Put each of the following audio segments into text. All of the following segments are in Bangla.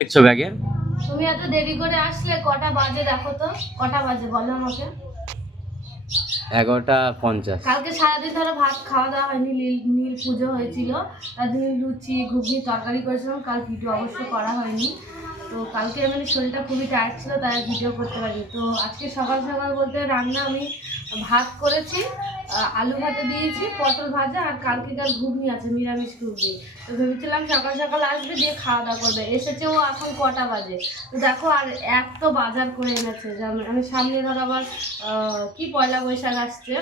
দেখছ ব্যাগে? তুমি এত দেরি করে আসলে কটা বাজে দেখো তো? কটা বাজে বলো আমাকে। এগারোটা পঞ্চাশ। কালকে সারাদিন ধরো ভাত খাওয়া দাওয়া হয়নি নীল নীল পুজো হয়েছিল। তার জন্য লুচি ঘুগনি তরকারি করেছিলাম কাল ভিডিও অবশ্য করা হয়নি। তো কালকে মানে শরীরটা খুবই টায়ার্ড ছিল তাই ভিডিও করতে পারি তো আজকে সকাল সকাল বলতে রান্না আমি ভাত করেছি আলু ভাতে দিয়েছি পটল ভাজা আর কালকে কালকেকার ঘুগনি আছে নিরামিষ ঘুগনি। তো ভেবেছিলাম সকাল সকাল আসবে দিয়ে খাওয়া দাওয়া করবে। এসেছে ও এখন কটা বাজে? তো দেখো আর এত বাজার করে এনেছে যেমন আমি সামনে ধর আবার কি পয়লা বৈশাখ আসছে।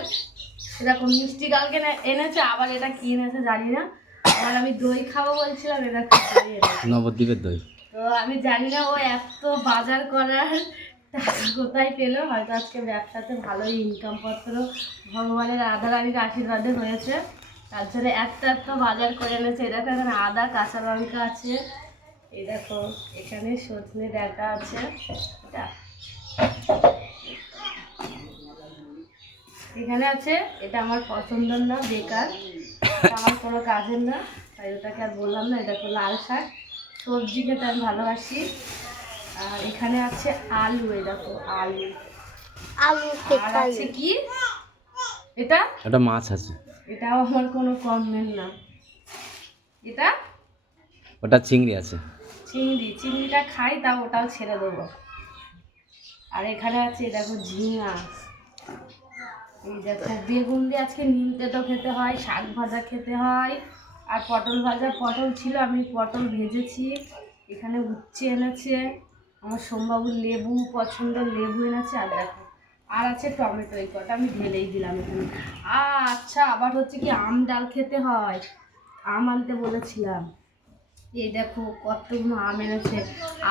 এরকম মিষ্টি কালকে এনেছে আবার এটা কি এনেছে জানি না। আবার আমি দই খাব বলছিলাম এটা। নবদ্বীপের দই। তো আমি জানি না ও এত বাজার করার কোথায় পেল? হয়তো আজকে ব্যবসাতে ভালোই ইনকাম পত্র, ভগবানের আধা রানীর আশীর্বাদে হয়েছে। তার জন্য একটা এত বাজার করে এনেছে। দেখো এখানে আদা, কাঁচা লঙ্কা আছে। এই দেখো এখানে সজনে ডাঁটা আছে। এটা। এখানে আছে, এটা আমার পছন্দের না, বেকার। এটা আমার কোনো কাজের না, তাই ওটাকে আর বললাম না, এটা তো লাল শাক। সবজি খেতে আমি ভালোবাসি। আর এখানে আছে আলু এই দেখো আলু। আলু আর আছে কি? এটা? একটা মাছ আছে। এটাও আমার কোনো কমেন্ট না। এটা? ওটা চিংড়ি আছে। চিংড়ি চিংড়িটা খাই তাও ওটাও ছেড়ে দেবো। আর এখানে আছে দেখো ঝিঙা। এই দেখো বেগুন দিয়ে আজকে নিম তেতো খেতে হয় শাক ভাজা খেতে হয়। আর পটল ভাজা পটল ছিল আমি পটল ভেজেছি। এখানে উচ্ছে এনেছে। আমার সোমবাবুর লেবু পছন্দ লেবু এনেছে, আর দেখো, আর আছে টমেটো, এই কটা আমি ঢেলেই দিলাম এখানে। আচ্ছা আবার হচ্ছে কি আম ডাল খেতে হয়। আম আনতে বলেছিলাম। এই দেখো, কতগুলো আম এনেছে।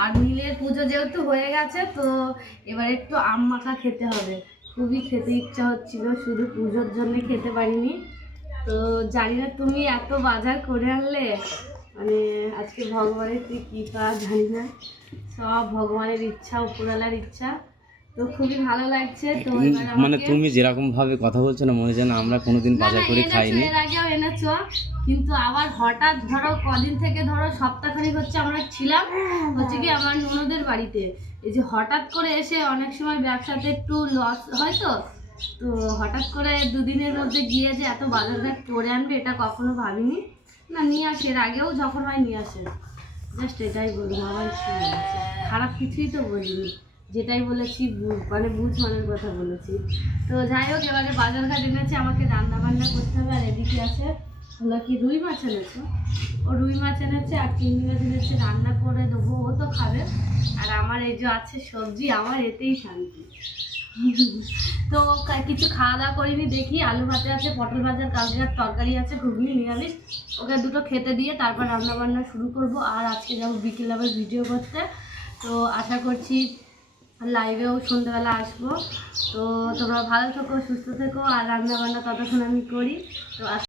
আর নীলের পুজো যেহেতু হয়ে গেছে, তো এবার একটু আম মাখা খেতে হবে। খুবই খেতে ইচ্ছা হচ্ছিল, শুধু পুজোর জন্য খেতে পারিনি। তো জানি না তুমি এত বাজার করে আনলে। মানে আজকে ভগবানের কি কৃপা জানি না। সব ভগবানের ইচ্ছা উপরালার ইচ্ছা। তো খুবই ভালো লাগছে। তো মানে তুমি যেরকম ভাবে কথা বলছো না মনে যেন আমরা কোনোদিন বাজার করে খাইনি। এর আগেও এনেছো। কিন্তু আবার হঠাৎ ধরো কদিন থেকে ধরো সপ্তাহখানিক হচ্ছে আমরা ছিলাম হচ্ছে কি আমার ননদের বাড়িতে। এই যে হঠাৎ করে এসে অনেক সময় ব্যবসাতে একটু লস হয় তো। তো হঠাৎ করে দুদিনের মধ্যে গিয়ে যে এত বাজার ঘাট করে আনবে এটা কখনো ভাবিনি। না, নিয়ে আসে, এর আগেও যখন হয় নিয়ে আসে। জাস্ট এটাই বলব, আমার খারাপ কিছুই তো বলিনি। যেটাই বলেছি মানে বুঝ মানের কথা বলেছি। তো যাই হোক, এবারে বাজার ঘাট এনেছে, আমাকে রান্না বান্না করতে হবে, আর এদিকে আছে হলো কি রুই মাছ এনেছে? ও রুই মাছ এনেছে আর চিংড়ি মাছ এনেছে, রান্না করে দেবো, ও তো খাবে। আর আমার এই যে আছে সবজি, আমার এতেই শান্তি। তো কিছু খাওয়া দাওয়া করিনি, দেখি আলু ভাতে আছে, পটল ভাজার কালকের তরকারি আছে, ঘুগনি, নিরামিষ। ওকে দুটো খেতে দিয়ে তারপর রান্না বান্না শুরু করব। আর আজকে যাব বিকেল আবার ভিডিও করতে। তো আশা করছি লাইভেও সন্ধ্যেবেলা আসব। তো তোমরা ভালো থেকো, সুস্থ থেকো, আর রান্না বান্না ততক্ষণ আমি করি। তো